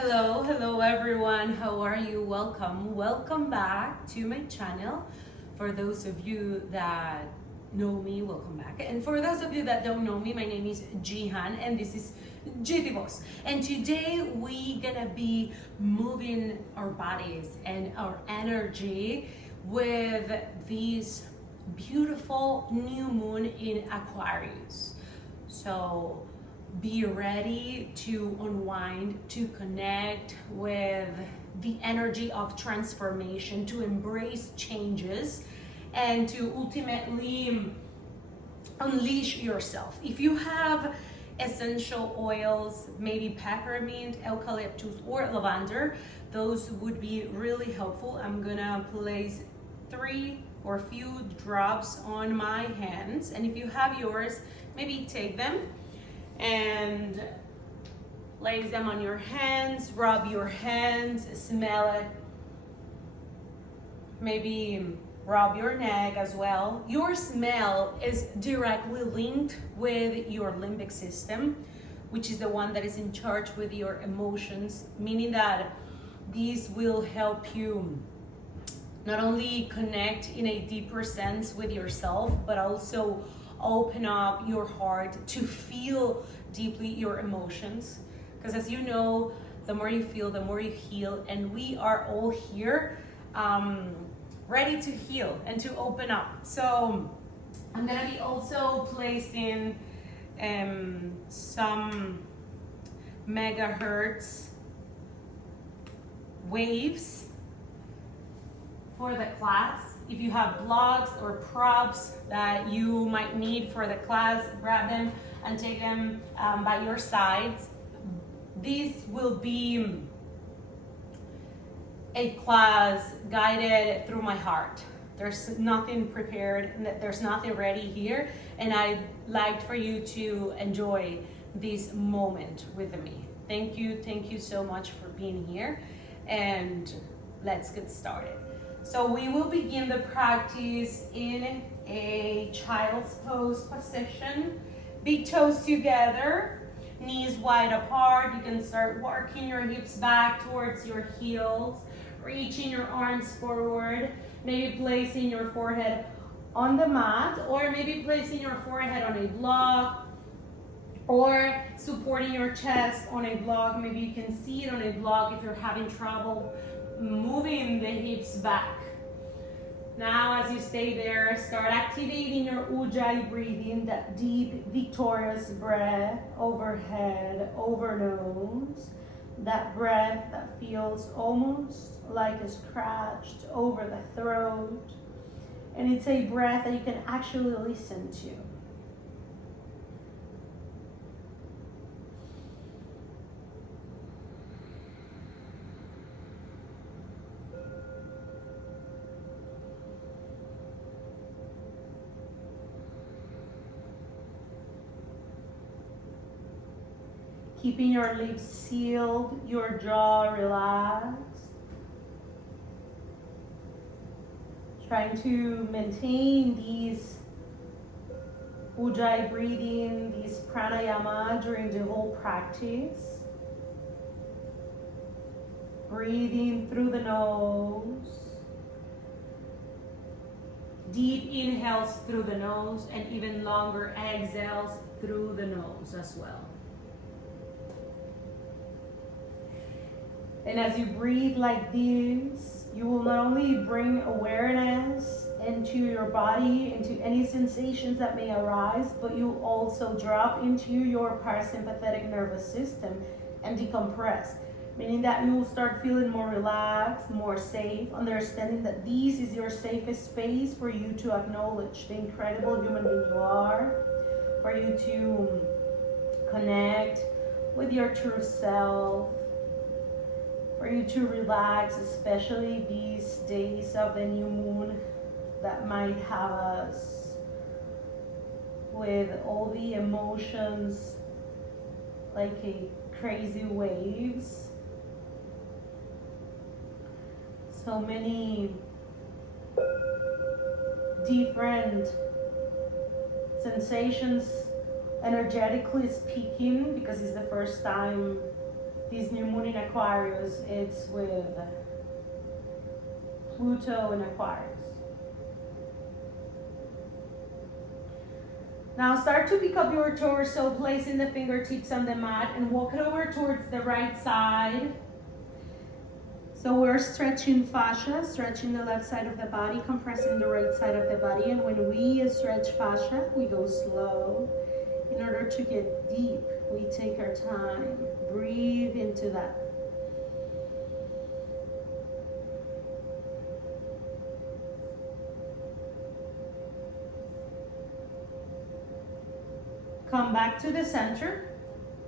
Hello everyone. How are you? Welcome back to my channel. For those of you that know me, welcome back. And for those of you that don't know me, my name is Jihan and this is Jitivoz. And today we gonna be moving our bodies and our energy with this beautiful new moon in Aquarius. So be ready to unwind, to connect with the energy of transformation, to embrace changes, and to ultimately unleash yourself. If you have essential oils, maybe peppermint, eucalyptus, or lavender, those would be really helpful. I'm gonna place 3 or a few drops on my hands, and if you have yours, maybe take them and place them on your hands, rub your hands, smell it, maybe rub your neck as well. Your smell is directly linked with your limbic system, which is the one that is in charge with your emotions, meaning that these will help you not only connect in a deeper sense with yourself, but also open up your heart to feel deeply your emotions. Because as you know, the more you feel, the more you heal, and we are all here ready to heal and to open up. So I'm gonna be also placing some megahertz waves for the class. If you have blocks or props that you might need for the class, grab them and take them by your sides. This will be a class guided through my heart. There's nothing prepared, there's nothing ready here, and I'd like for you to enjoy this moment with me. Thank you so much for being here, and let's get started. So we will begin the practice in a child's pose position. Big toes together, knees wide apart. You can start working your hips back towards your heels, reaching your arms forward, maybe placing your forehead on the mat, or maybe placing your forehead on a block, or supporting your chest on a block. Maybe you can see it on a block if you're having trouble moving the hips back. Now, as you stay there, start activating your Ujjayi breathing, that deep, victorious breath overhead, over nose. That breath that feels almost like a scratched over the throat. And it's a breath that you can actually listen to. Keeping your lips sealed, your jaw relaxed. Trying to maintain these Ujjayi breathing, these pranayama during the whole practice. Breathing through the nose. Deep inhales through the nose, and even longer exhales through the nose as well. And as you breathe like this, you will not only bring awareness into your body, into any sensations that may arise, but you also drop into your parasympathetic nervous system and decompress, meaning that you will start feeling more relaxed, more safe, understanding that this is your safest space for you to acknowledge the incredible human being you are, for you to connect with your true self, for you to relax, especially these days of the new moon that might have us with all the emotions like a crazy waves. So many different sensations energetically speaking, because it's the first time this new moon in Aquarius, it's with Pluto in Aquarius. Now start to pick up your torso, placing the fingertips on the mat and walk it over towards the right side. So we're stretching fascia, stretching the left side of the body, compressing the right side of the body. And when we stretch fascia, we go slow. In order to get deep, we take our time. Breathe into that. Come back to the center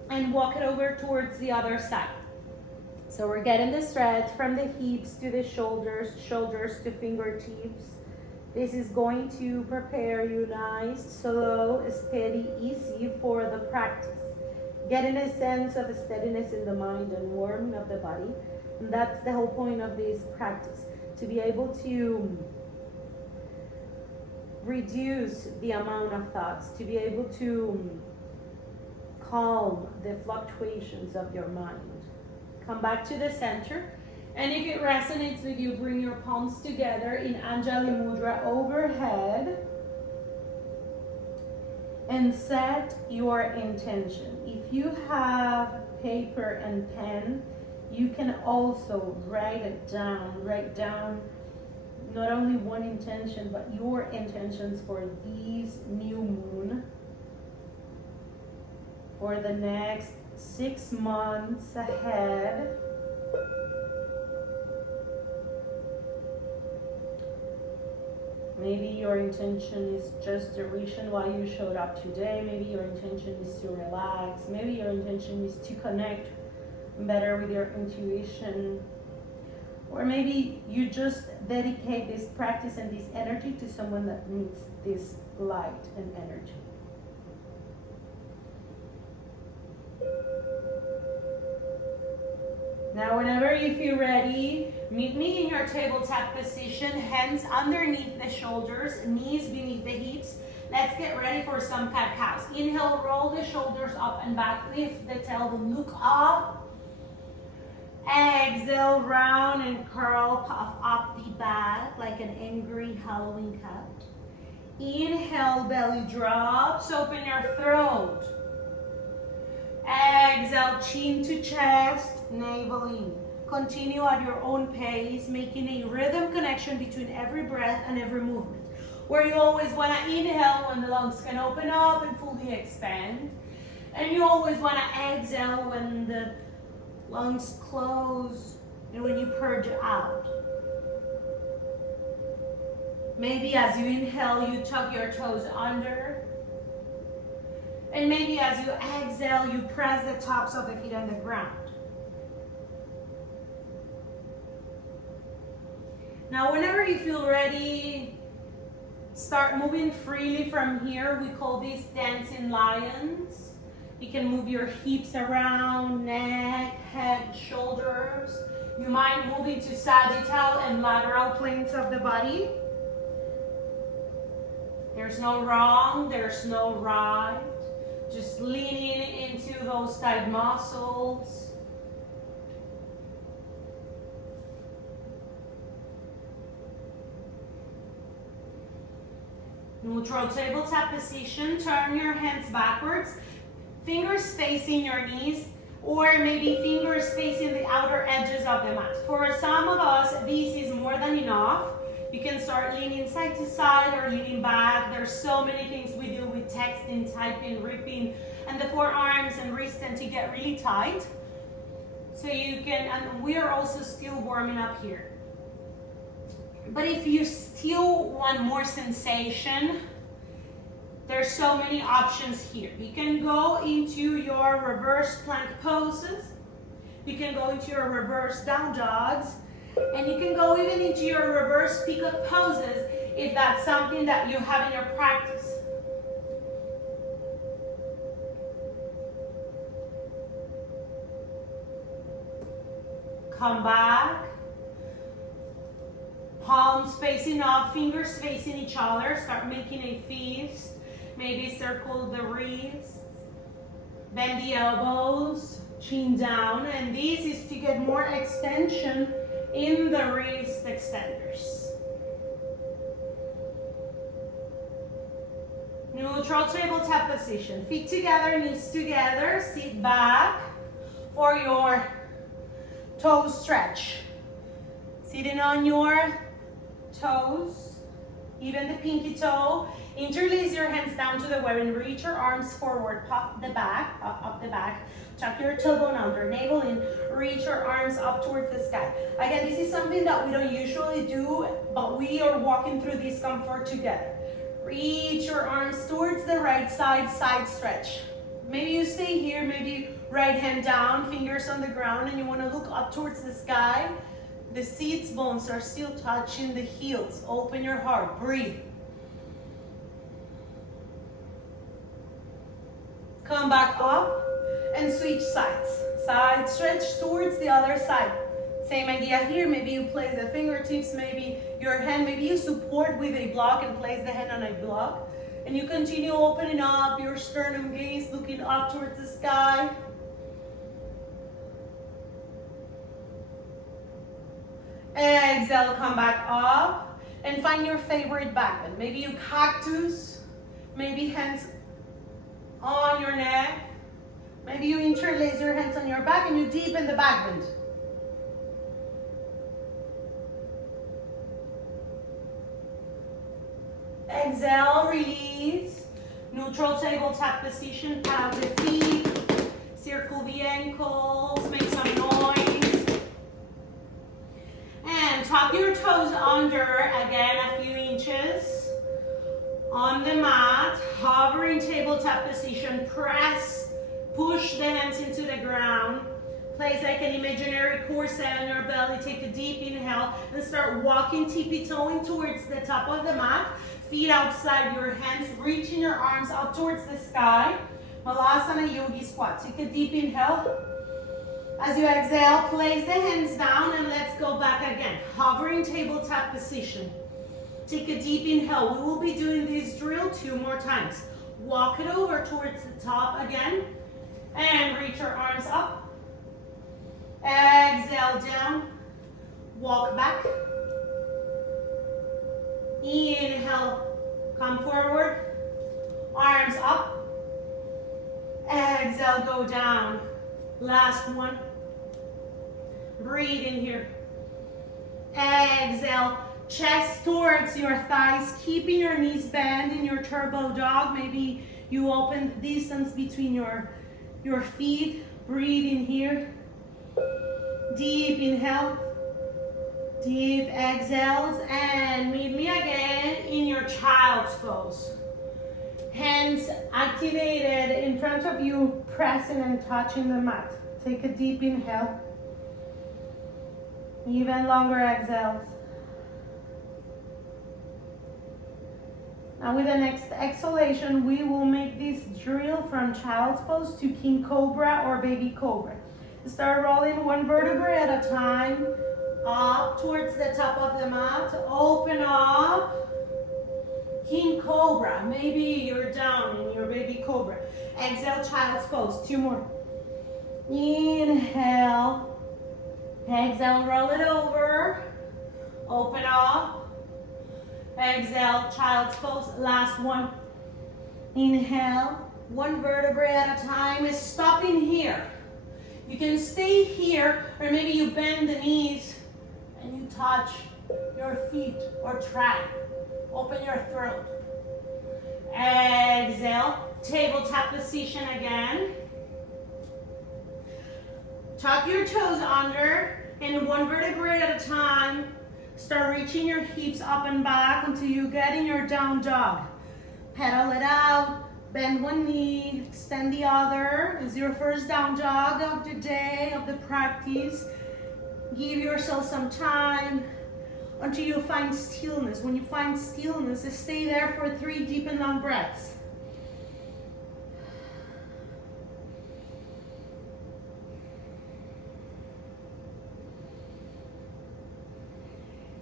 and walk it over towards the other side. So we're getting the stretch from the hips to the shoulders, shoulders to fingertips. This is going to prepare you nice, slow, steady, easy for the practice. Getting a sense of steadiness in the mind and warming up the body. And that's the whole point of this practice, to be able to reduce the amount of thoughts, to be able to calm the fluctuations of your mind. Come back to the center, and if it resonates with you, bring your palms together in Anjali Mudra overhead and set your intention. If you have paper and pen, you can also write it down. Write down not only one intention, but your intentions for this new moon, for the next 6 months ahead. Maybe your intention is just the reason why you showed up today. Maybe your intention is to relax. Maybe your intention is to connect better with your intuition. Or maybe you just dedicate this practice and this energy to someone that needs this light and energy. Now, whenever you feel ready, meet me in your tabletop position, hands underneath the shoulders, knees beneath the hips. Let's get ready for some cat-cows. Inhale, roll the shoulders up and back, lift the tailbone, look up. Exhale, round and curl, puff up the back like an angry Halloween cat. Inhale, belly drops, open your throat. Exhale, chin to chest, navel in. Continue at your own pace, making a rhythm connection between every breath and every movement. Where you always want to inhale when the lungs can open up and fully expand. And you always want to exhale when the lungs close and when you purge out. Maybe as you inhale, you tuck your toes under. And maybe as you exhale, you press the tops of the feet on the ground. Now, whenever you feel ready, start moving freely from here. We call these dancing lions. You can move your hips around, neck, head, shoulders. You might move into sagittal and lateral planes of the body. There's no wrong, there's no right. Just leaning into those tight muscles. Neutral tabletop position. Turn your hands backwards. Fingers facing your knees, or maybe fingers facing the outer edges of the mat. For some of us, this is more than enough. You can start leaning side to side or leaning back. There's so many things we do with texting, typing, ripping, and the forearms and wrists tend to get really tight. So you can, and we are also still warming up here. But if you still want more sensation, there's so many options here. You can go into your reverse plank poses. You can go into your reverse down dogs. And you can go even into your reverse peacock poses if that's something that you have in your practice. Come back. Palms facing up, fingers facing each other. Start making a fist. Maybe circle the wrists. Bend the elbows. chin down, and this is to get more extension in the wrist extenders. Neutral tabletop position. Feet together, knees together. Sit back for your toe stretch. Sitting on your toes, even the pinky toe. Interlace your hands down to the web and reach your arms forward. Puff the back, puff up the back. Tuck your tailbone under, navel in. Reach your arms up towards the sky. Again, this is something that we don't usually do, but we are walking through discomfort together. Reach your arms towards the right side, side stretch. Maybe you stay here, maybe right hand down, fingers on the ground, and you want to look up towards the sky. The seat bones are still touching the heels. Open your heart, breathe. Come back up and switch sides. Side stretch towards the other side. Same idea here, maybe you place the fingertips, maybe your hand, maybe you support with a block and place the hand on a block. And you continue opening up your sternum gaze, looking up towards the sky. Exhale, come back up and find your favorite back bend. Maybe you cactus, maybe hands on your neck. Maybe you interlace your hands on your back and you deepen the back bend. Exhale, release. Neutral tabletop position, tap the feet, circle the ankles, make some noise. And tuck your toes under, again, a few inches. On the mat, hovering tabletop position, press, push the hands into the ground. Place like an imaginary corset on your belly. Take a deep inhale and start walking, tippy-toeing towards the top of the mat. Feet outside your hands, reaching your arms up towards the sky. Malasana Yogi Squat. Take a deep inhale. As you exhale, place the hands down and let's go back again. Hovering tabletop position. Take a deep inhale. We will be doing this drill 2 more times. Walk it over towards the top again. And reach your arms up. Exhale down. Walk back. Inhale, come forward, arms up. Exhale, go down. Last one. Breathe in here. Exhale, chest towards your thighs, keeping your knees bent in your turbo dog. Maybe you open the distance between your feet. Breathe in here. Deep inhale. Deep exhales and meet me again in your child's pose. Hands activated in front of you, pressing and touching the mat. Take a deep inhale. Even longer exhales. Now with the next exhalation, we will make this drill from child's pose to king cobra or baby cobra. Start rolling 1 vertebrae at a time. Up towards the top of the mat, open up, king cobra. Maybe you're down in your baby cobra. Exhale, child's pose, 2 more. Inhale, exhale, roll it over, open up, exhale, child's pose, last one. Inhale, 1 vertebrae at a time, stopping here. You can stay here, or maybe you bend the knees and you touch your feet or try. Open your throat. Exhale, tabletop position again. Tuck your toes under and 1 vertebrae at a time. Start reaching your hips up and back until you get in your down dog. Pedal it out, bend 1 knee, extend the other. This is your first down dog of the day, of the practice. Give yourself some time until you find stillness. When you find stillness, stay there for 3 deep and long breaths.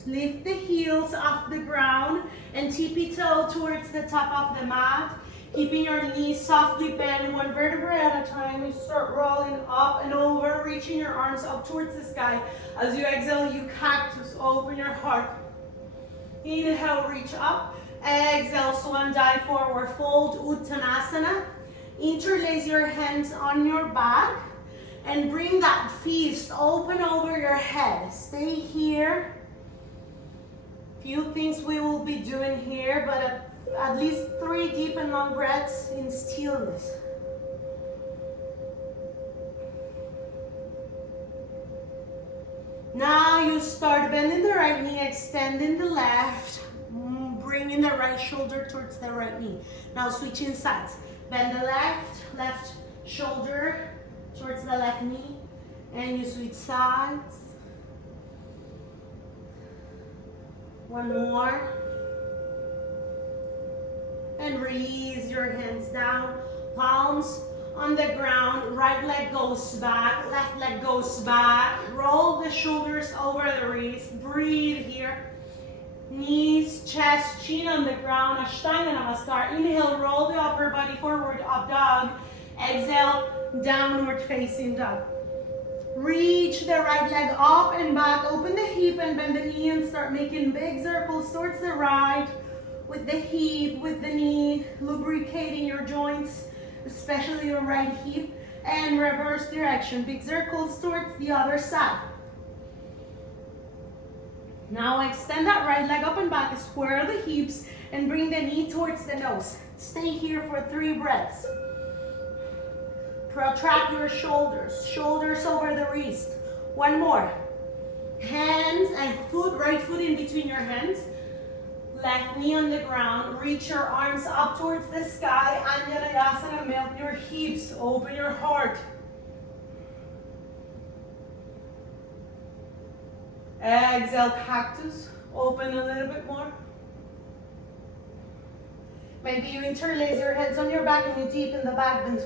Lift the heels off the ground and tippy-toe towards the top of the mat. Keeping your knees softly bent, one vertebrae at a time. You start rolling up and over, reaching your arms up towards the sky. As you exhale, you cactus, open your heart. Inhale, reach up. Exhale, swan dive forward, fold Uttanasana. Interlace your hands on your back and bring that fist open over your head. Stay here. Few things we will be doing here, but at least 3 deep and long breaths in stillness. Now you start bending the right knee, extending the left, bringing the right shoulder towards the right knee. Now switching sides. Bend the left shoulder towards the left knee, and you switch sides. One more. And release your hands down, palms on the ground, right leg goes back, left leg goes back. Roll the shoulders over the wrist, breathe here. Knees, chest, chin on the ground, Ashtanga Namaskar. Inhale, roll the upper body forward, up dog. Exhale, downward facing dog. Reach the right leg up and back, open the hip and bend the knee and start making big circles towards the right. With the hip, with the knee, lubricating your joints, especially your right hip, and reverse direction. Big circles towards the other side. Now extend that right leg up and back, square the hips, and bring the knee towards the nose. Stay here for 3 breaths. Protract your shoulders, shoulders over the wrist. One more. Hands and foot, right foot in between your hands. Left knee on the ground, reach your arms up towards the sky. Anjaneyasana, melt your hips, open your heart. Exhale, cactus, open a little bit more. Maybe you interlace your hands on your back and you deepen the back bend.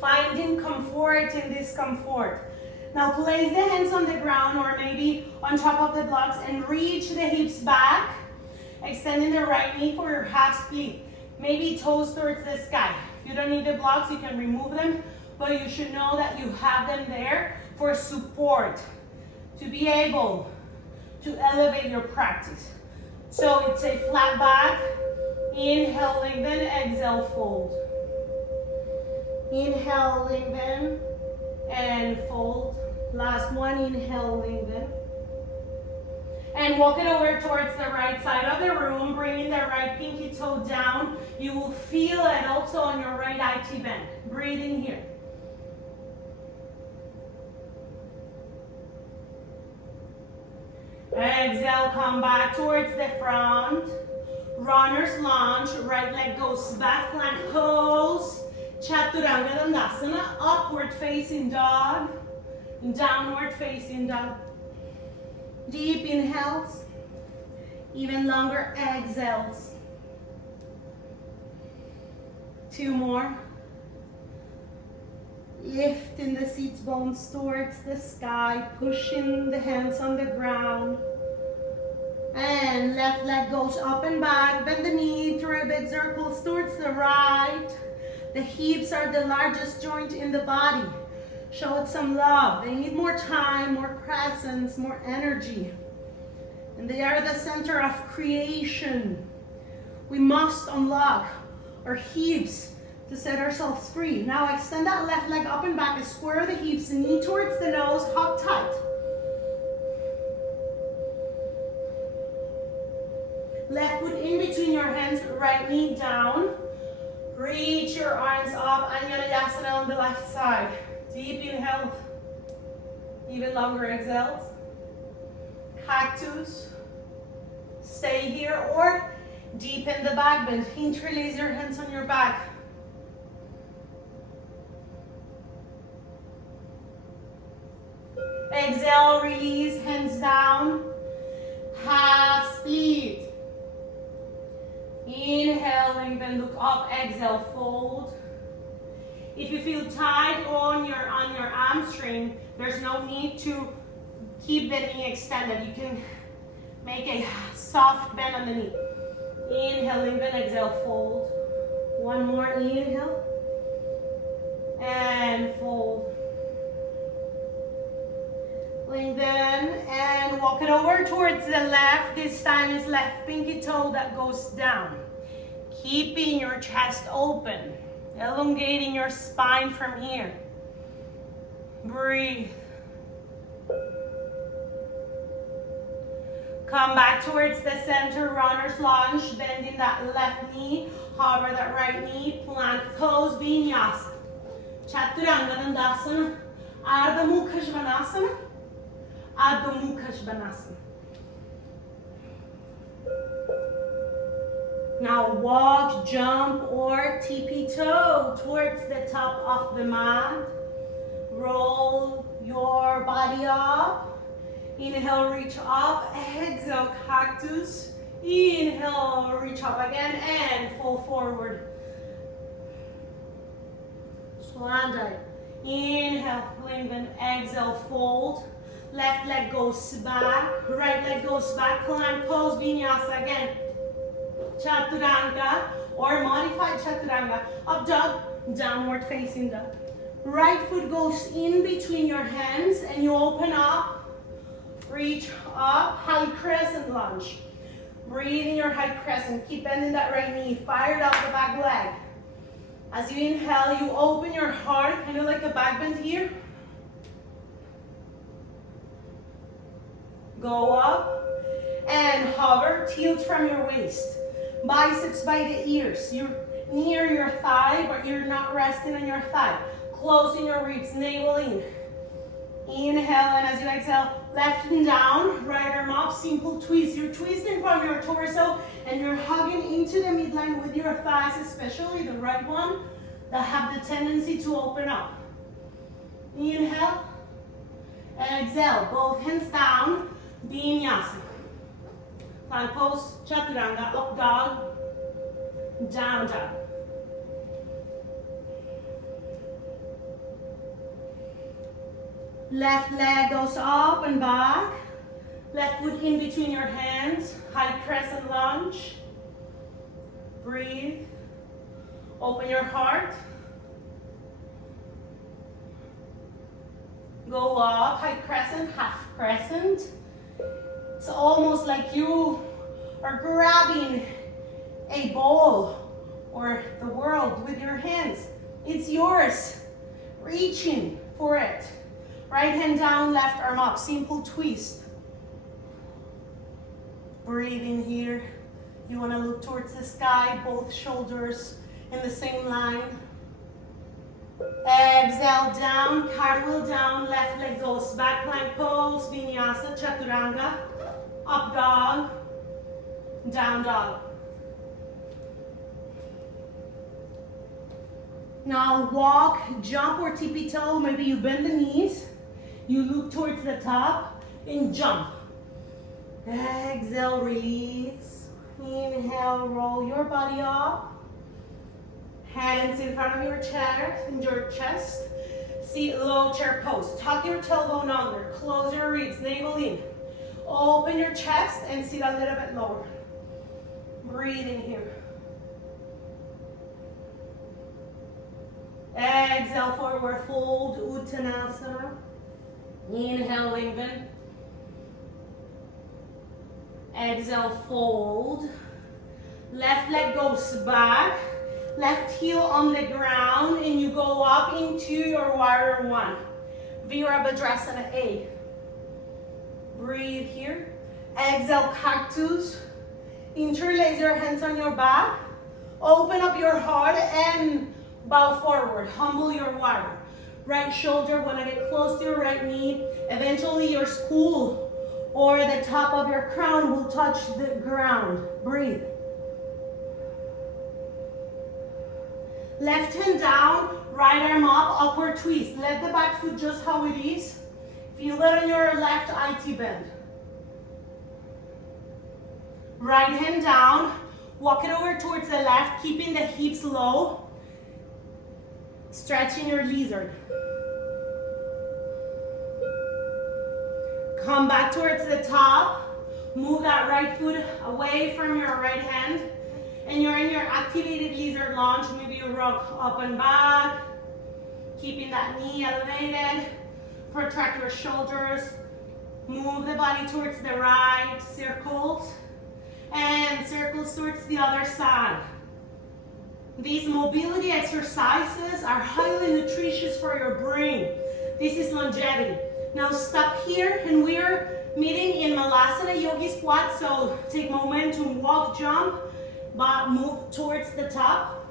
Finding comfort in discomfort. Now place the hands on the ground or maybe on top of the blocks and reach the hips back, extending the right knee for your half split. Maybe toes towards the sky. If you don't need the blocks, you can remove them, but you should know that you have them there for support, to be able to elevate your practice. So it's a flat back, inhale, lengthen, exhale, fold. Inhale, lengthen, and fold. Last one, inhale, lengthen. And walk it over towards the right side of the room, bringing the right pinky toe down. You will feel it also on your right IT bend. Breathe in here. Exhale, come back towards the front. Runner's lunge, right leg goes back, plank pose. Chaturanga Dandasana, upward facing dog, downward facing dog. Deep inhales, even longer exhales. 2 more. Lifting the seat bones towards the sky, pushing the hands on the ground. And left leg goes up and back, bend the knee, 3 big circles towards the right. The hips are the largest joint in the body. Show it some love. They need more time, more presence, more energy. And they are the center of creation. We must unlock our hips to set ourselves free. Now extend that left leg up and back, square the hips, knee towards the nose, hug tight. Left foot in between your hands, right knee down. Reach your arms up, Anjaneyasana on the left side. Deep inhale, even longer exhales. Cactus, stay here or deepen the back bend. Interlace your hands on your back. Exhale, release, hands down. Half split. Inhale, lengthen, look up, exhale, fold. If you feel tight on your hamstring, there's no need to Keep the knee extended. You can make a soft bend on the knee. Inhale, lengthen, exhale, fold. One more, inhale. And fold. Lengthen and walk it over towards the left. This time is left pinky toe that goes down. Keeping your chest open. Elongating your spine from here. Breathe. Come back towards the center, runner's lunge, bending that left knee, hover that right knee, plant pose, vinyasa. Chaturanga Dandasana, Ardha Mukha Svanasana, Adho Mukha Svanasana. Now walk, jump, or tippy toe towards the top of the mat. Roll your body up. Inhale, reach up. Exhale, cactus. Inhale, reach up again and fall forward. Swan dive. Inhale, lengthen. Exhale, fold. Left leg goes back. Right leg goes back. Plank pose, vinyasa again. Chaturanga or modified chaturanga. Up dog, downward facing dog. Right foot goes in between your hands and you open up. Reach up, high crescent lunge. Breathe in your high crescent. Keep bending that right knee. Fired up the back leg. As you inhale, you open your heart, kind of like a back bend here. Go up and hover, tilt from your waist. Biceps by the ears. You're near your thigh, but you're not resting on your thigh. Closing your ribs, navel in. Inhale, and as you exhale, left hand down, right arm up, simple twist. You're twisting from your torso, and you're hugging into the midline with your thighs, especially the right one, that have the tendency to open up. Inhale, exhale, both hands down, vinyasa. Plank pose, chaturanga, up dog, down dog. Left leg goes up and back. Left foot in between your hands. High crescent lunge. Breathe. Open your heart. Go up, high crescent, half crescent. It's almost like you are grabbing a ball or the world with your hands. It's yours. Reaching for it. Right hand down, left arm up, simple twist. Breathe in here. You want to look towards the sky, both shoulders in the same line. Exhale down, cartwheel down, left leg goes back, plank pose, vinyasa, chaturanga, up dog, down dog. Now walk, jump or tippy toe, maybe you bend the knees. You look towards the top and jump. Exhale, release. Inhale, roll your body up. Hands in front of your chest. Seat low chair pose. Tuck your tailbone under. Close your ribs, navel in. Open your chest and sit a little bit lower. Breathe in here. Exhale, forward fold, Uttanasana. Inhale, lengthen. Exhale, fold. Left leg goes back. Left heel on the ground, and you go up into your warrior one. Virabhadrasana A. Breathe here. Exhale, cactus. Interlace your hands on your back. Open up your heart and bow forward. Humble your warrior. Right shoulder want to get close to your right knee. Eventually your skull or the top of your crown will touch the ground. Breathe. Left hand down, right arm up, upward twist. Let the back foot just how it is. Feel that on your left IT bend. Right hand down, walk it over towards the left, keeping the hips low. Stretching your lizard. Come back towards the top. Move that right foot away from your right hand. And you're in your activated lizard lunge. Maybe you rock up and back. Keeping that knee elevated. Protract your shoulders. Move the body towards the right. Circles. And circles towards the other side. These mobility exercises are highly nutritious for your brain. This is longevity. Now stop here, and we're meeting in Malasana Yogi Squat. So take momentum, walk, jump, but move towards the top.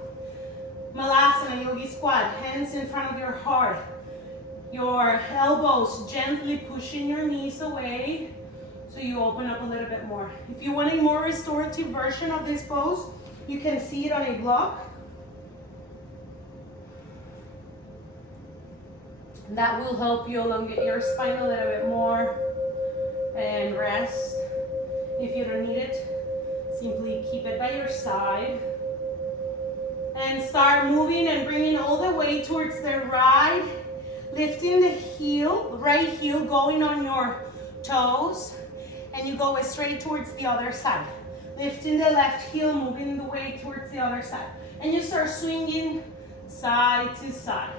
Malasana Yogi Squat, hands in front of your heart. Your elbows gently pushing your knees away so you open up a little bit more. If you want a more restorative version of this pose, you can see it on a block. That will help you elongate your spine a little bit more. And rest. If you don't need it, simply keep it by your side. And start moving and bringing all the way towards the right. Lifting the heel, right heel going on your toes. And you go straight towards the other side. Lifting the left heel, moving the way towards the other side. And you start swinging side to side.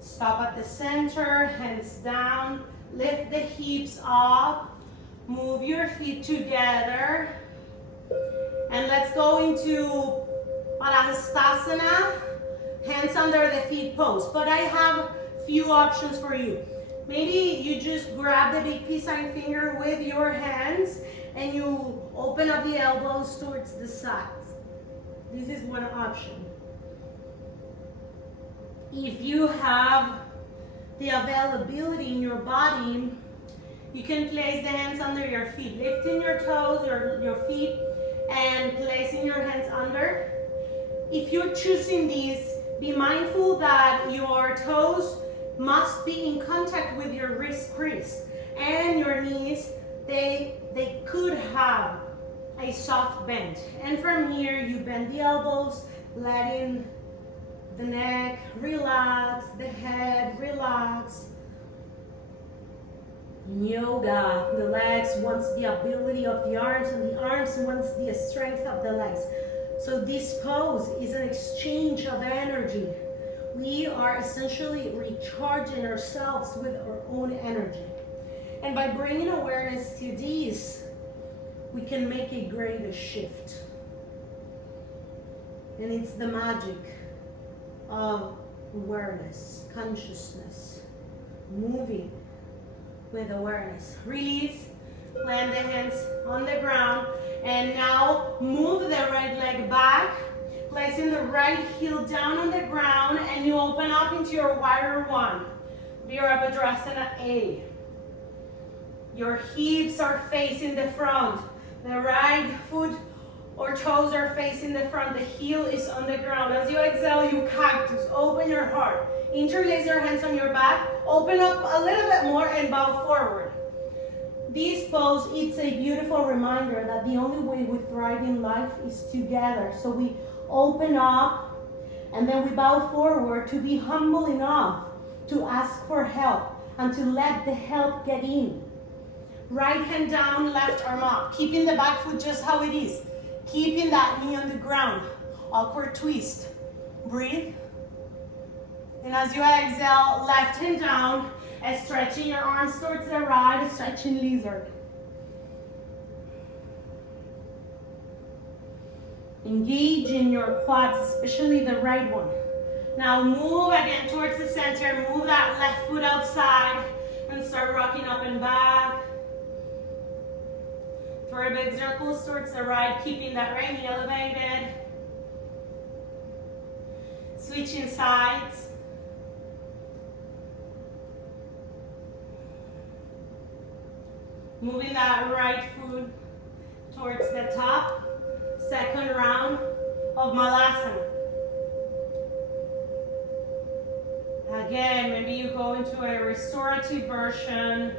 Stop at the center, hands down, lift the hips up, move your feet together, and let's go into Parahastasana, hands under the feet pose. But I have few options for you. Maybe you just grab the big peace sign finger with your hands and you open up the elbows towards the sides. This is one option. If you have the availability in your body, you can place the hands under your feet, lifting your toes or your feet and placing your hands under. If you're choosing these, be mindful that your toes must be in contact with your wrist crease and your knees. They could have a soft bend. And from here, you bend the elbows, letting the neck relax, the head relax. In yoga, the legs wants the ability of the arms, and the arms wants the strength of the legs. So this pose is an exchange of energy. We are essentially recharging ourselves with our own energy. And by bringing awareness to these, we can make a greater shift. And it's the magic of awareness, consciousness, moving with awareness. Release, land the hands on the ground, and now move the right leg back, placing the right heel down on the ground, and you open up into your warrior one, Virabhadrasana A. Your hips are facing the front, the right foot or toes are facing the front, the heel is on the ground. As you exhale, you cactus, open your heart. Interlace your hands on your back, open up a little bit more and bow forward. This pose, it's a beautiful reminder that the only way we thrive in life is together. So we open up and then we bow forward to be humble enough to ask for help and to let the help get in. Right hand down, left arm up, keeping the back foot just how it is. Keeping that knee on the ground. Awkward twist. Breathe. And as you exhale, left hand down, and stretching your arms towards the right, stretching lizard. Engage in your quads, especially the right one. Now move again towards the center. Move that left foot outside and start rocking up and back. For a big circles towards the right, keeping that right knee elevated. Switching sides. Moving that right foot towards the top. Second round of Malasana. Again, maybe you go into a restorative version.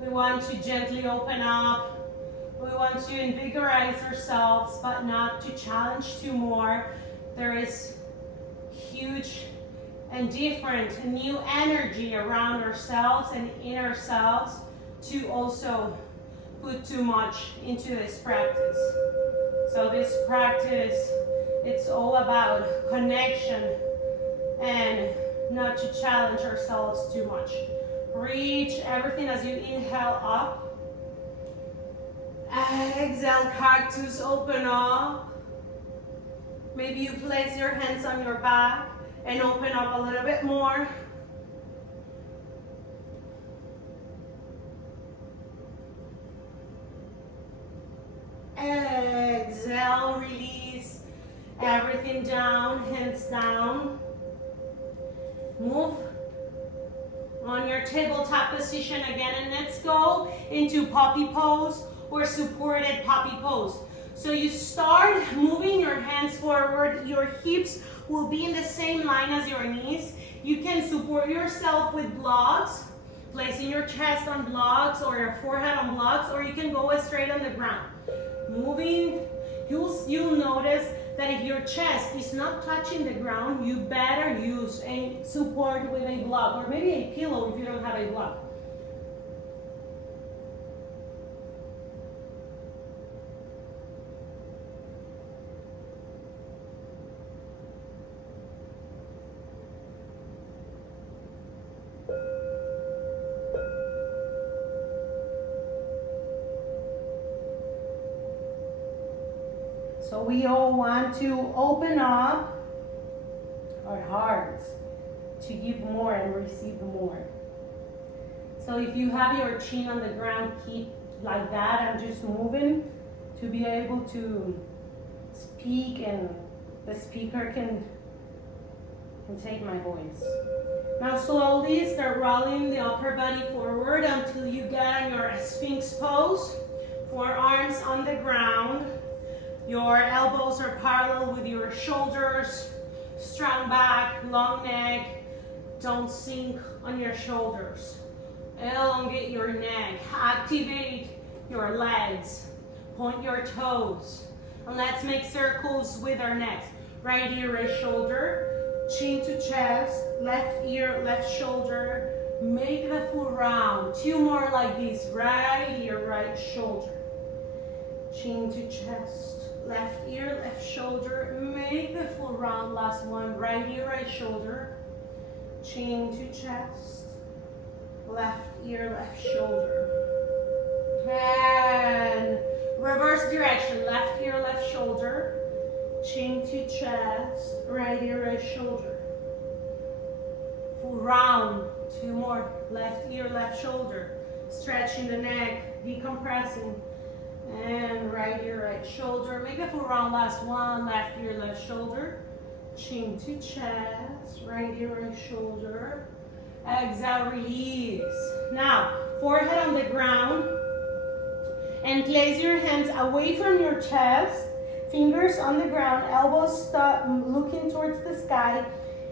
We want to gently open up. We want to invigorate ourselves, but not to challenge too more. There is huge and different new energy around ourselves and in ourselves to also put too much into this practice. So this practice, it's all about connection and not to challenge ourselves too much. Reach everything as you inhale up. Exhale, cactus, open up. Maybe you place your hands on your back and open up a little bit more. Exhale, release everything down, hands down. Move on your tabletop position again, and let's go into puppy pose or supported puppy pose. So you start moving your hands forward, your hips will be in the same line as your knees. You can support yourself with blocks, placing your chest on blocks or your forehead on blocks, or you can go straight on the ground. Moving, you'll notice that if your chest is not touching the ground, you better use a support with a block or maybe a pillow if you don't have a block. So we all want to open up our hearts to give more and receive more. So if you have your chin on the ground, keep like that and just moving to be able to speak, and the speaker can take my voice. Now slowly start rolling the upper body forward until you get on your Sphinx pose. Forearms on the ground. Your elbows are parallel with your shoulders. Strong back, long neck. Don't sink on your shoulders. Elongate your neck. Activate your legs. Point your toes. And let's make circles with our necks. Right ear, right shoulder. Chin to chest. Left ear, left shoulder. Make the full round. Two more like this. Right ear, right shoulder. Chin to chest. Left ear, left shoulder. Make the full round. Last one. Right ear, right shoulder. Chin to chest. Left ear, left shoulder. And reverse direction. Left ear, left shoulder. Chin to chest. Right ear, right shoulder. Full round. Two more. Left ear, left shoulder. Stretching the neck. Decompressing. And right ear, right shoulder. Make a full round. Last one. Left ear, left shoulder. Chin to chest. Right ear, right shoulder. Exhale, release. Now, forehead on the ground. And place your hands away from your chest. Fingers on the ground. Elbows stop looking towards the sky.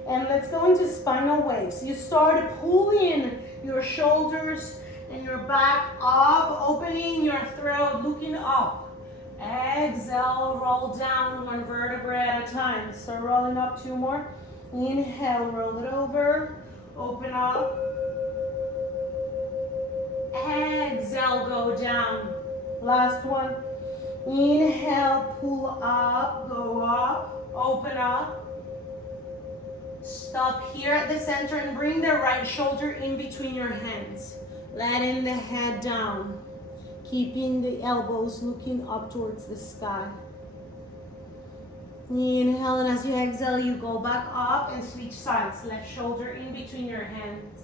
And let's go into spinal waves. You start pulling your shoulders and your back up, opening your throat, looking up. Exhale, roll down one vertebrae at a time. So rolling up, two more. Inhale, roll it over, open up. Exhale, go down. Last one. Inhale, pull up, go up, open up. Stop here at the center and bring the right shoulder in between your hands. Letting the head down, keeping the elbows looking up towards the sky. Inhale, and as you exhale, you go back up and switch sides. Left shoulder in between your hands.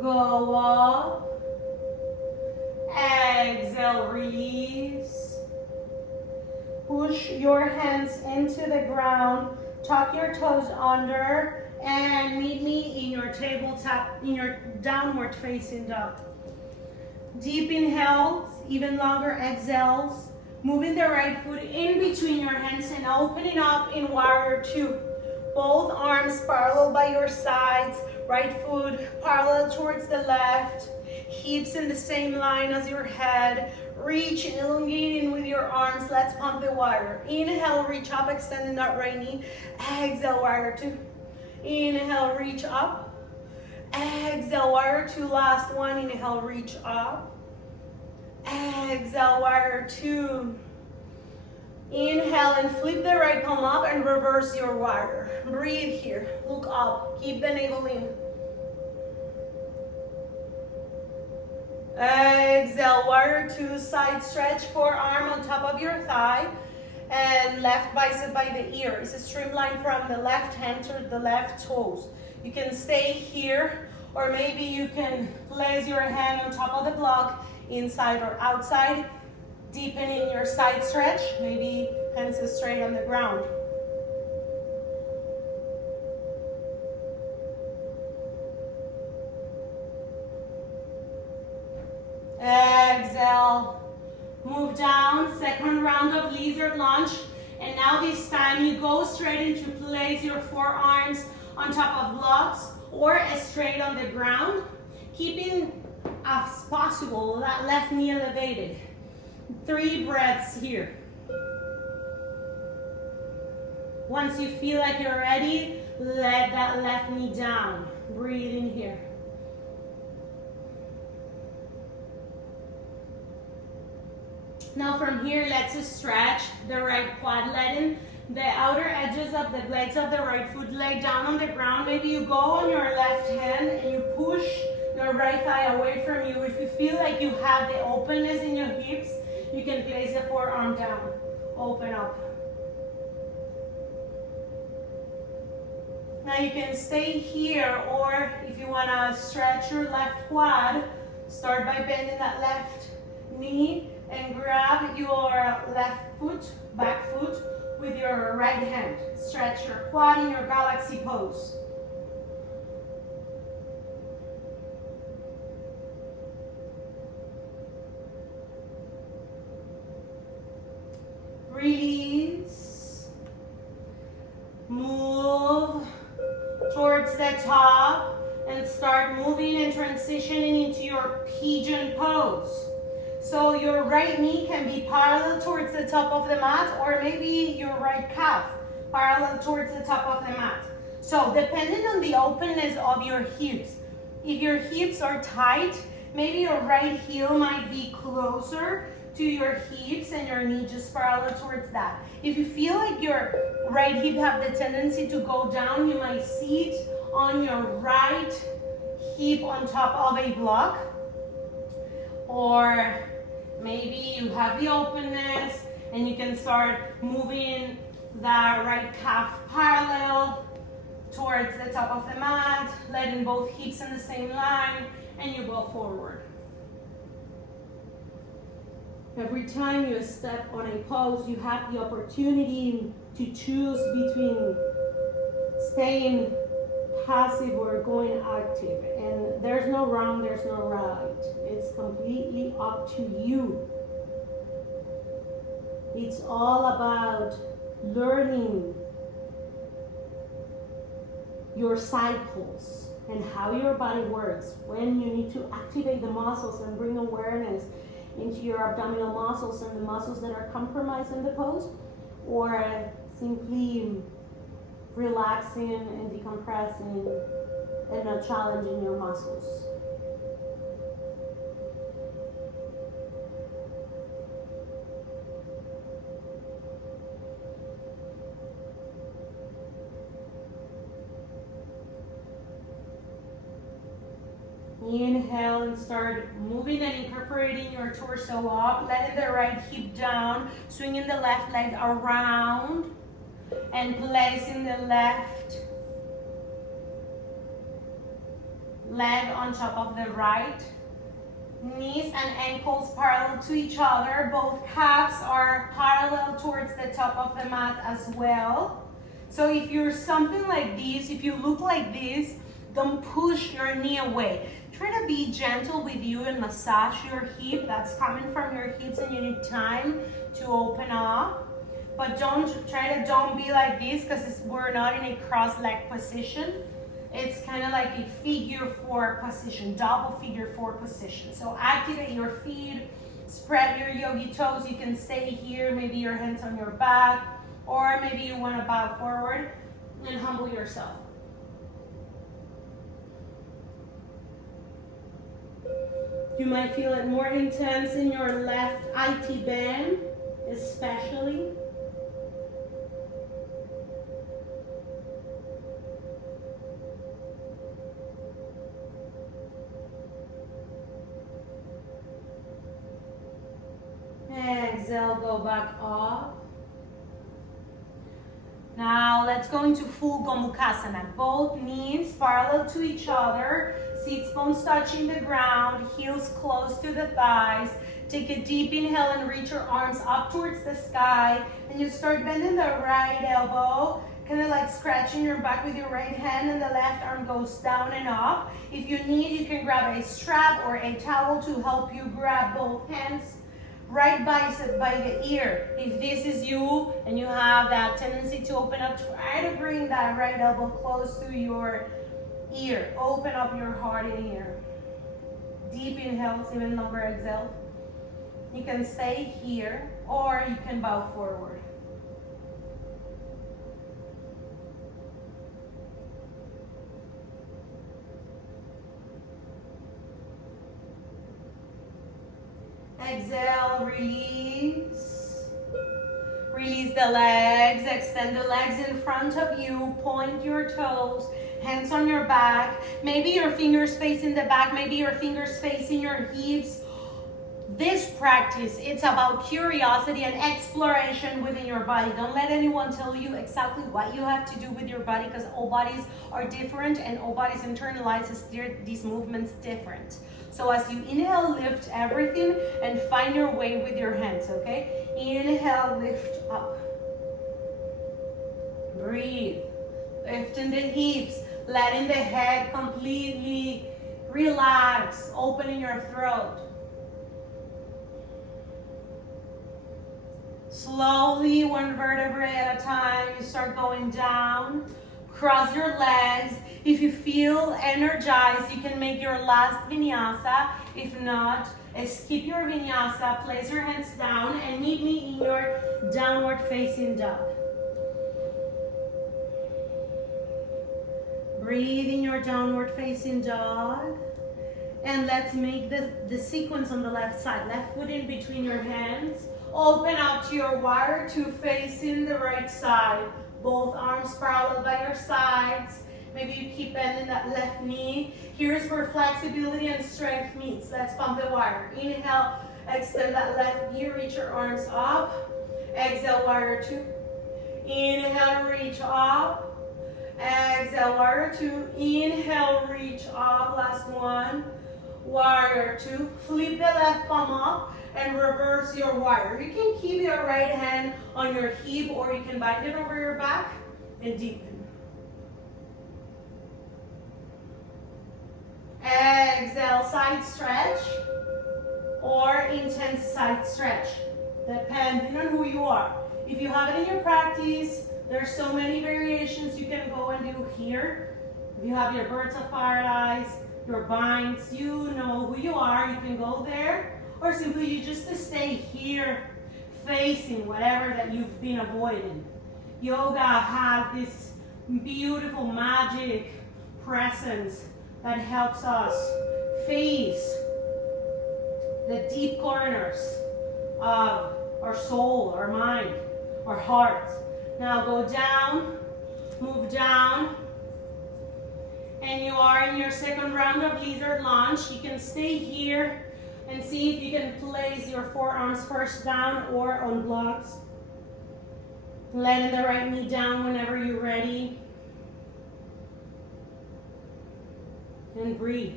Go up. Exhale, release. Push your hands into the ground. Tuck your toes under and meet me in your tabletop, in your downward facing dog. Deep inhales, even longer exhales. Moving the right foot in between your hands and opening up in warrior two. Both arms parallel by your sides. Right foot parallel towards the left, hips in the same line as your head. Reach and elongating with your arms. Let's pump the water. Inhale, reach up, extending that right knee. Exhale, warrior two. Inhale, reach up. Exhale, warrior two. Last one. Inhale, reach up. Exhale, warrior two. Inhale and flip the right palm up and reverse your warrior. Breathe here. Look up. Keep the navel in. Exhale, warrior two, side stretch, forearm on top of your thigh, and left bicep by the ear. It's a streamline from the left hand to the left toes. You can stay here, or maybe you can place your hand on top of the block, inside or outside, deepening your side stretch, maybe hands straight on the ground. Exhale, move down, second round of lizard lunge, and now this time you go straight into place your forearms on top of blocks or straight on the ground, keeping as possible that left knee elevated. 3 breaths here. Once you feel like you're ready, let that left knee down. Breathe in here. Now from here, let's stretch the right quad, letting the outer edges of the blades of the right foot lay down on the ground. Maybe you go on your left hand and you push your right thigh away from you. If you feel like you have the openness in your hips, you can place the forearm down. Open up. Now you can stay here, or if you want to stretch your left quad, start by bending that left knee and grab your left foot, back foot, with your right hand. Stretch your quad in your galaxy pose. Release. Move towards the top and start moving and transitioning into your pigeon pose. So your right knee can be parallel towards the top of the mat, or maybe your right calf parallel towards the top of the mat. So depending on the openness of your hips, if your hips are tight, maybe your right heel might be closer to your hips and your knee just parallel towards that. If you feel like your right hip have the tendency to go down, you might sit on your right hip on top of a block, or maybe you have the openness and you can start moving that right calf parallel towards the top of the mat, letting both hips in the same line, and you go forward. Every time you step on a pose, you have the opportunity to choose between staying passive or going active. And there's no wrong, there's no right. It's completely up to you. It's all about learning your cycles and how your body works, when you need to activate the muscles and bring awareness into your abdominal muscles and the muscles that are compromised in the pose, or simply relaxing and decompressing and not challenging your muscles. Inhale and start moving and incorporating your torso up, letting the right hip down, swinging the left leg around, and placing the left leg on top of the right. Knees and ankles parallel to each other. Both calves are parallel towards the top of the mat as well. So if you're something like this, if you look like this, don't push your knee away. Try to be gentle with you and massage your hip. That's coming from your hips and you need time to open up. But don't be like this, because we're not in a cross leg position. It's kind of like a figure four position, double figure four position. So activate your feet, spread your yogi toes. You can stay here, maybe your hands on your back, or maybe you want to bow forward and humble yourself. You might feel it more intense in your left IT band, especially. Exhale, go back up. Now let's go into full Gomukhasana. Both knees parallel to each other, sits bones touching the ground, heels close to the thighs. Take a deep inhale and reach your arms up towards the sky. And you start bending the right elbow, kind of like scratching your back with your right hand, and the left arm goes down and up. If you need, you can grab a strap or a towel to help you grab both hands. Right bicep by the ear. If this is you and you have that tendency to open up, try to bring that right elbow close to your ear. Open up your heart in here. Deep inhales, even longer exhale. You can stay here or you can bow forward. Exhale, release. Release the legs, extend the legs in front of you, point your toes, hands on your back. Maybe your fingers facing the back, maybe your fingers facing your hips. This practice, it's about curiosity and exploration within your body. Don't let anyone tell you exactly what you have to do with your body, because all bodies are different and all bodies internalizes these movements different. So as you inhale, lift everything and find your way with your hands, okay? Inhale, lift up. Breathe. Lifting the hips, letting the head completely relax, opening your throat. Slowly, one vertebrae at a time, you start going down. Cross your legs. If you feel energized, you can make your last vinyasa. If not, skip your vinyasa, place your hands down, and meet me in your downward facing dog. Breathe in your downward facing dog. And let's make the sequence on the left side. Left foot in between your hands. Open up to your warrior two facing the right side. Both arms parallel by your sides. Maybe you keep bending that left knee. Here's where flexibility and strength meets. Let's pump the warrior. Inhale, extend that left knee, reach your arms up. Exhale, warrior two. Inhale, reach up. Exhale, warrior two. Inhale, reach up. Last one. Warrior two. Flip the left palm up and reverse your warrior. You can keep your right hand on your hip or you can bind it over your back and deepen. Exhale, side stretch or intense side stretch, depending on who you are. If you have it in your practice, there's so many variations you can go and do here. If you have your birds of paradise, your binds, you know who you are, you can go there. Or simply you just stay here facing whatever that you've been avoiding. Yoga has this beautiful magic presence that helps us face the deep corners of our soul, our mind, our heart. Now go down, move down, and you are in your second round of lizard lunge. You can stay here and see if you can place your forearms first down or on blocks. Letting the right knee down whenever you're ready. And breathe.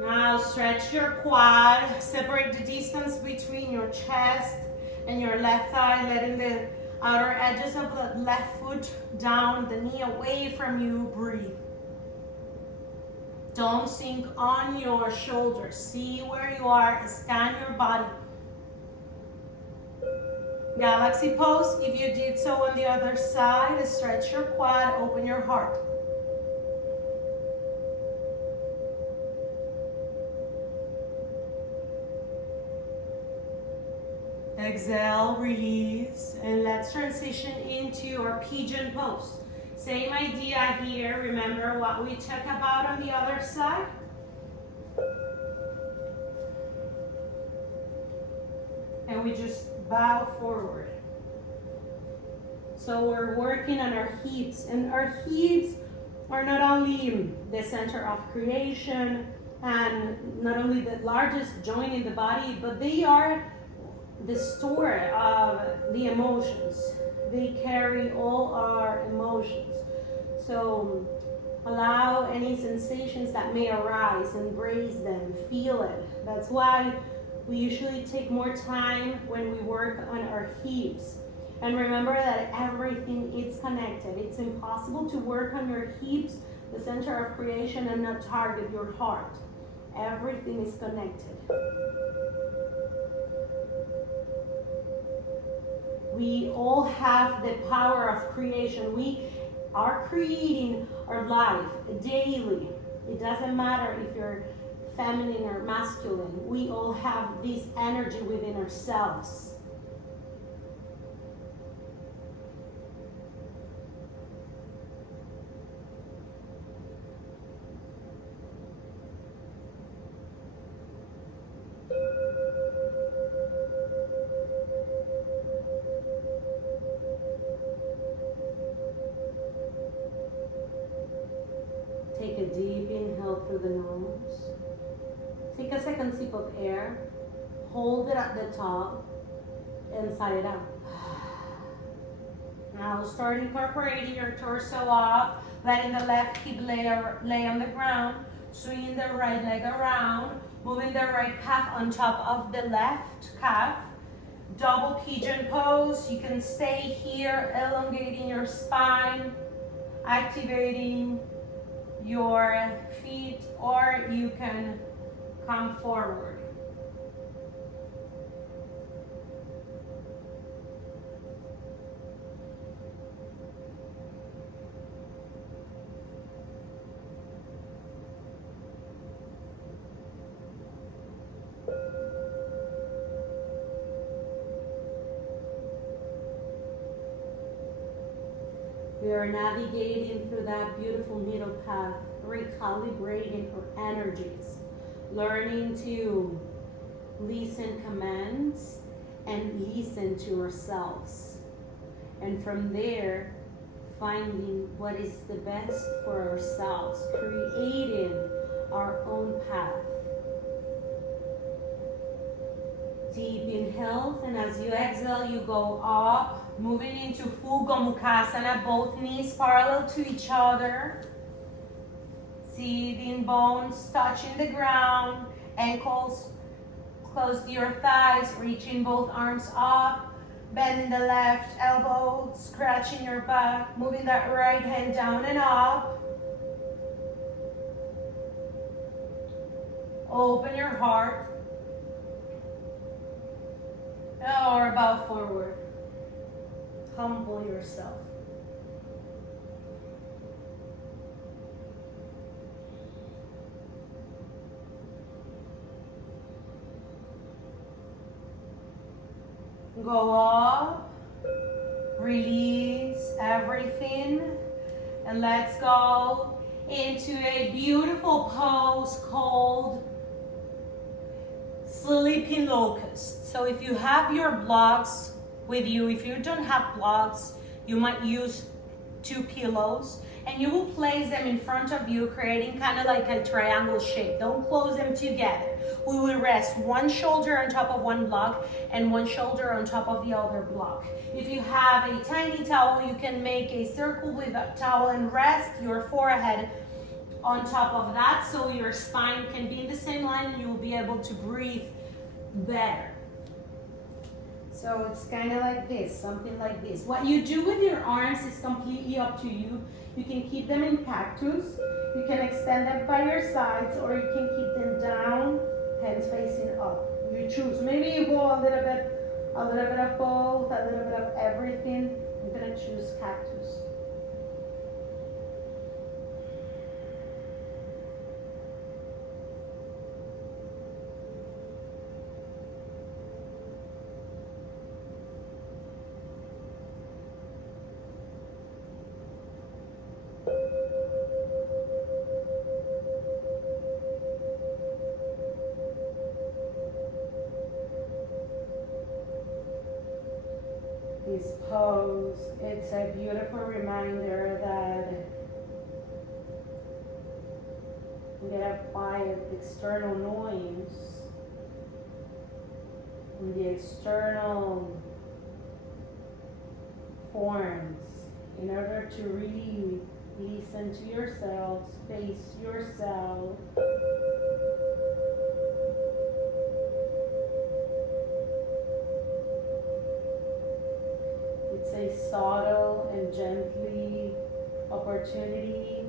Now stretch your quad. Separate the distance between your chest and your left thigh, letting the outer edges of the left foot down, the knee away from you. Breathe. Don't sink on your shoulders. See where you are. Scan your body. Galaxy pose. If you did so on the other side, stretch your quad, open your heart. Exhale, release, and let's transition into our pigeon pose. Same idea here. Remember what we talked about on the other side? And we just bow forward. So we're working on our hips, and our hips are not only the center of creation and not only the largest joint in the body, but they are the store of the emotions. They carry all our emotions. So allow any sensations that may arise, embrace them, feel it. That's why we usually take more time when we work on our hips. And remember that everything is connected. It's impossible to work on your hips, the center of creation, and not target your heart. Everything is connected. We all have the power of creation. We are creating our life daily. It doesn't matter if you're feminine or masculine. We all have this energy within ourselves. Take a deep inhale through the nose. Take a second sip of air. Hold it at the top and sigh it out. Now start incorporating your torso up, letting the left hip lay on the ground, swinging the right leg around, moving the right calf on top of the left calf. Double pigeon pose. You can stay here, elongating your spine, activating your feet, or you can come forward. We are navigating through that beautiful middle path, recalibrating our energies, learning to listen commands and listen to ourselves. And from there, finding what is the best for ourselves, creating our own path. Deep inhale, and as you exhale, you go up, moving into full Gomukhasana, both knees parallel to each other. Sitting bones touching the ground, ankles close to your thighs, reaching both arms up, bending the left elbow, scratching your back, moving that right hand down and up. Open your heart. Or bow forward. Humble yourself. Go up, release everything, and let's go into a beautiful pose called Sleeping Locust. So if you have your blocks with you, if you don't have blocks, you might use 2 pillows, and you will place them in front of you, creating kind of like a triangle shape. Don't close them together. We will rest one shoulder on top of one block and one shoulder on top of the other block. If you have a tiny towel, you can make a circle with a towel and rest your forehead on top of that, so your spine can be in the same line and you will be able to breathe better. So it's kind of like this, something like this. What you do with your arms is completely up to you. You can keep them in cactus, you can extend them by your sides, or you can keep them down, hands facing up. You choose. Maybe you go a little bit of both, a little bit of everything. I'm gonna choose cactus. this pose, it's a beautiful reminder that we gotta quiet the external noise and the external forms in order to really listen to yourself, face yourself. It's a subtle and gently opportunity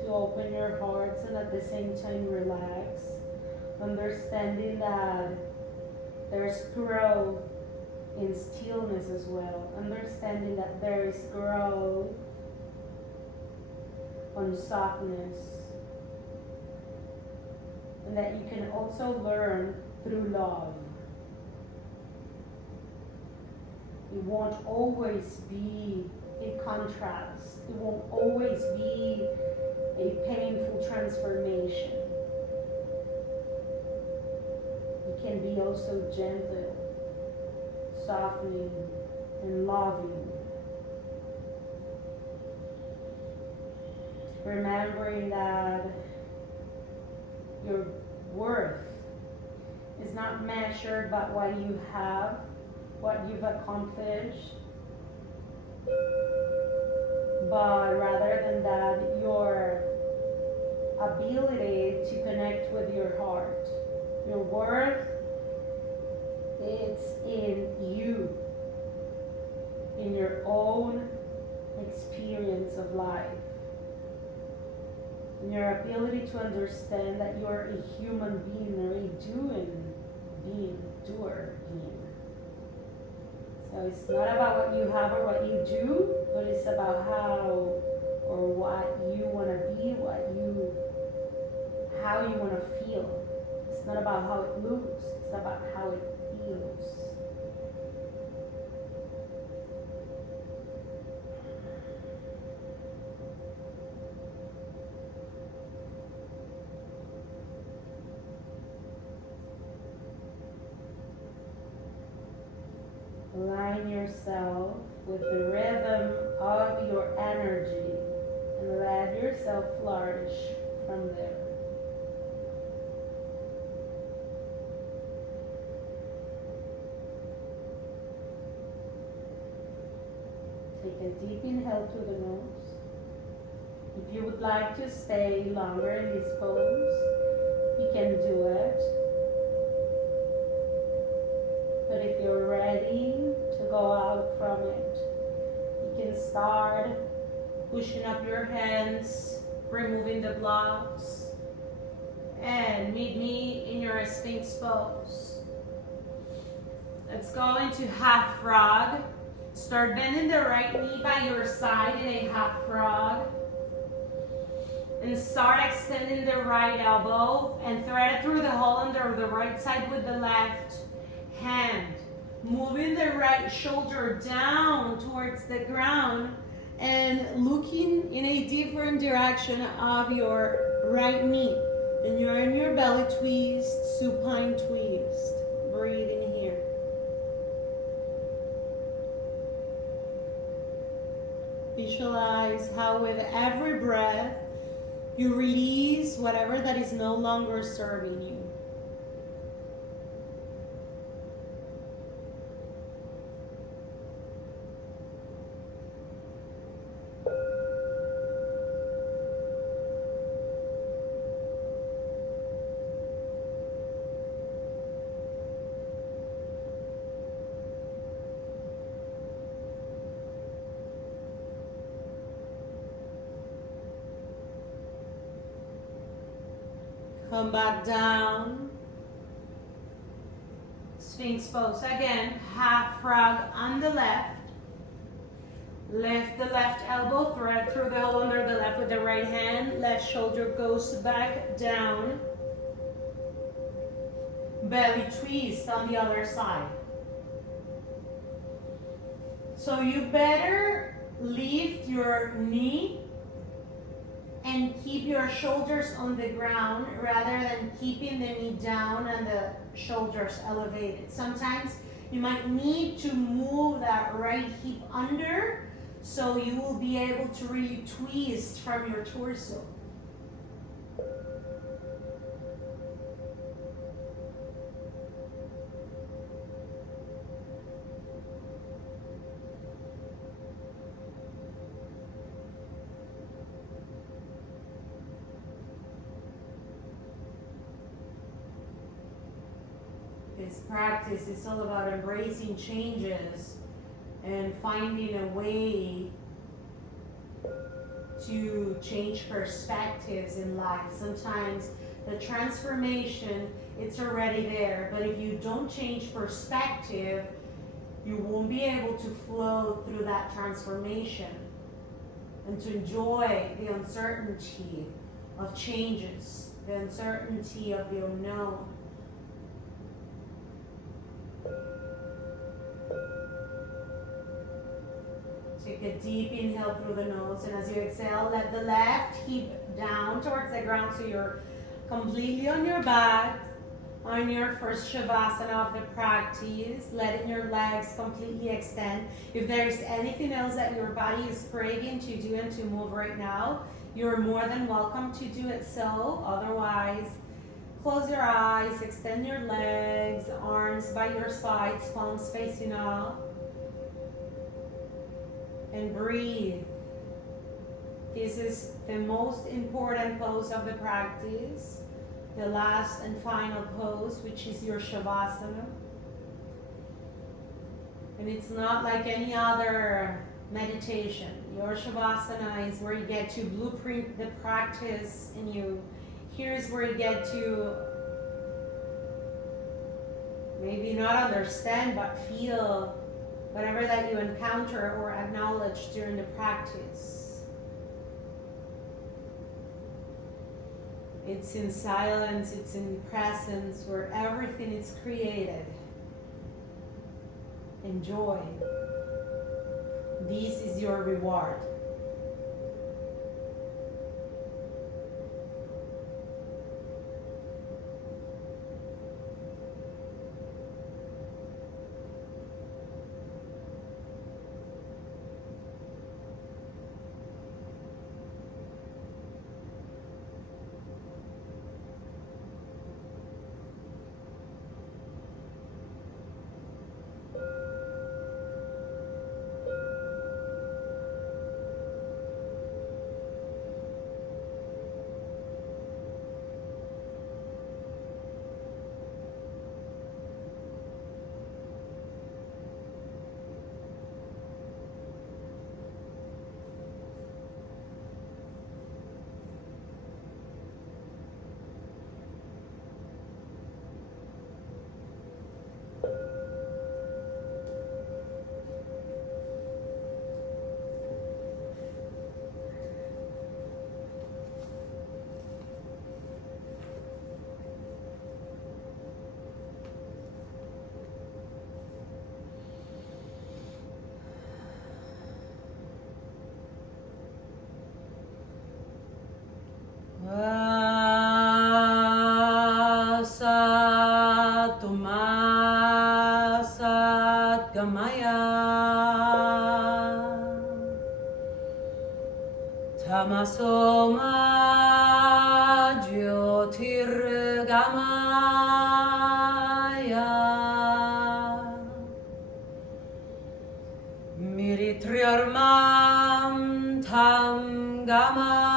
to open your hearts and at the same time relax, understanding that there's growth in stillness as well, understanding that there is growth on softness, and that you can also learn through love. It won't always be a contrast. It won't always be a painful transformation. It can be also gentle, softening, and loving. Remembering that your worth is not measured by what you have, what you've accomplished, but rather than that, your ability to connect with your heart. Your worth, it's in you, in your own experience of life, in your ability to understand that you're a human being or a doer being. So it's not about what you have or what you do, but it's about how or what you want to be, how you want to feel. It's not about how it looks, it's about how it feels. Align yourself with the rhythm of your energy and let yourself flourish from there. Take a deep inhale through the nose. If you would like to stay longer in this pose, you can do it. But if you're ready to go out from it, you can start pushing up your hands, removing the blocks, and meet me in your Sphinx pose. Let's go into half frog. Start bending the right knee by your side in a half frog. And start extending the right elbow and thread it through the hole under the right side with the left hand. Moving the right shoulder down towards the ground and looking in a different direction of your right knee. And you're in your belly twist, supine twist. Breathe in here. Visualize how with every breath you release whatever that is no longer serving you. Come back down. Sphinx pose again. Half frog on the left. Lift the left elbow, thread through the hole under the left with the right hand. Left shoulder goes back down. Belly twist on the other side. So you better lift your knee and keep your shoulders on the ground rather than keeping the knee down and the shoulders elevated. Sometimes You might need to move that right hip under so you will be able to really twist from your torso. This practice is all about embracing changes and finding a way to change perspectives in life. Sometimes the transformation, it's already there, but if you don't change perspective, you won't be able to flow through that transformation and to enjoy the uncertainty of changes, the uncertainty of the unknown. Take a deep inhale through the nose, and as you exhale, let the left hip down towards the ground so you're completely on your back, on your first Shavasana of the practice, letting your legs completely extend. If there is anything else that your body is craving to do and to move right now, you're more than welcome to do it so. Otherwise, close your eyes, extend your legs, arms by your sides, palms facing up. And breathe. This is the most important pose of the practice, the last and final pose, which is your Shavasana. And it's not like any other meditation. Your Shavasana is where you get to blueprint the practice, and here's where you get to maybe not understand but feel whatever that you encounter or acknowledge during the practice. It's in silence, it's in presence, where everything is created. Enjoy. This is your reward. Tamasoma Jyotirgamaya Miritriarmam Tam Gamaya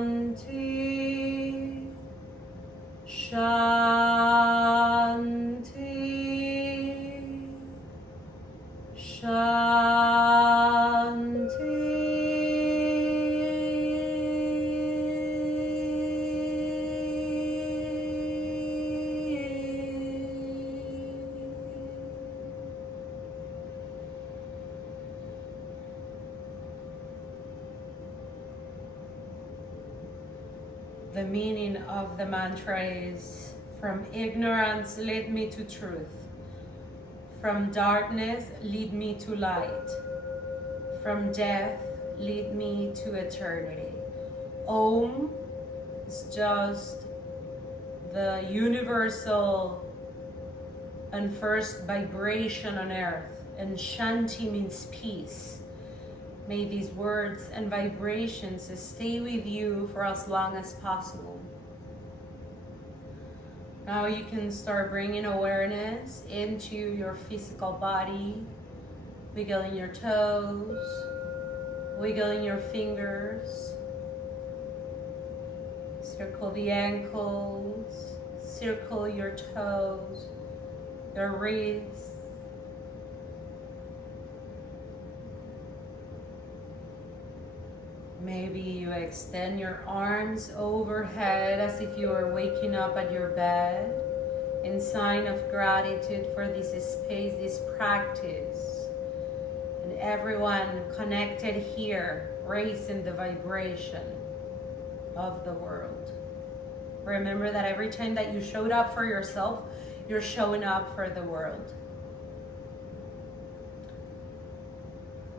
Shanti, Shanti, Shanti. The meaning of the mantra is, from ignorance lead me to truth. From darkness lead me to light. From death lead me to eternity. Om is just the universal and first vibration on earth, and Shanti means peace. May these words and vibrations stay with you for as long as possible. Now you can start bringing awareness into your physical body, wiggling your toes, wiggling your fingers, circle the ankles, circle your toes, your wrists. Maybe you extend your arms overhead as if you are waking up at your bed in sign of gratitude for this space, this practice. And everyone connected here, raising the vibration of the world. Remember that every time that you showed up for yourself, you're showing up for the world.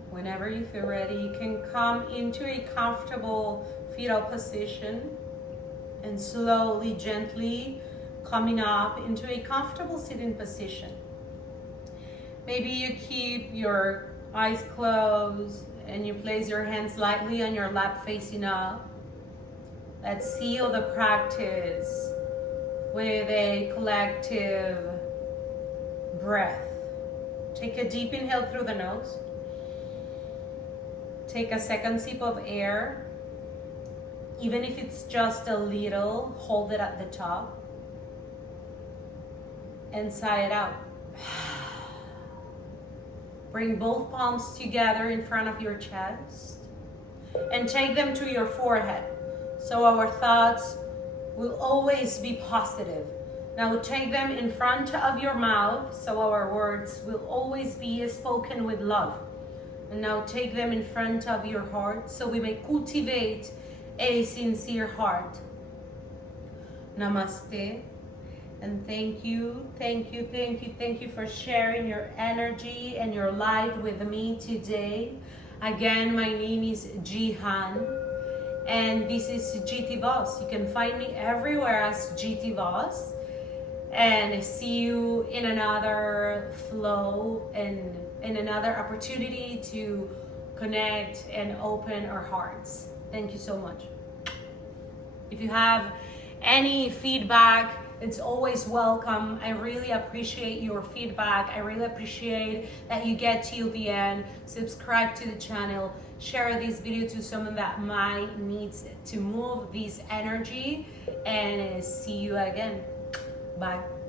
Whenever you feel ready, you can come into a comfortable fetal position and slowly, gently coming up into a comfortable sitting position. Maybe you keep your eyes closed and you place your hands lightly on your lap facing up. Let's seal the practice with a collective breath. Take a deep inhale through the nose. Take a second sip of air. Even if it's just a little, hold it at the top. And sigh it out. Bring both palms together in front of your chest. And take them to your forehead. So our thoughts will always be positive. Now take them in front of your mouth. So our words will always be spoken with love. And now take them in front of your heart so we may cultivate a sincere heart. Namaste. And thank you for sharing your energy and your light with me today. Again, my name is Jihan and this is Jitivoz. You can find me everywhere as Jitivoz. And see you in another flow and in another opportunity to connect and open our hearts. Thank you so much. If you have any feedback, it's always welcome. I really appreciate your feedback. I really appreciate that you get till the end. Subscribe to the channel. Share this video to someone that might need to move this energy. And see you again. Bye.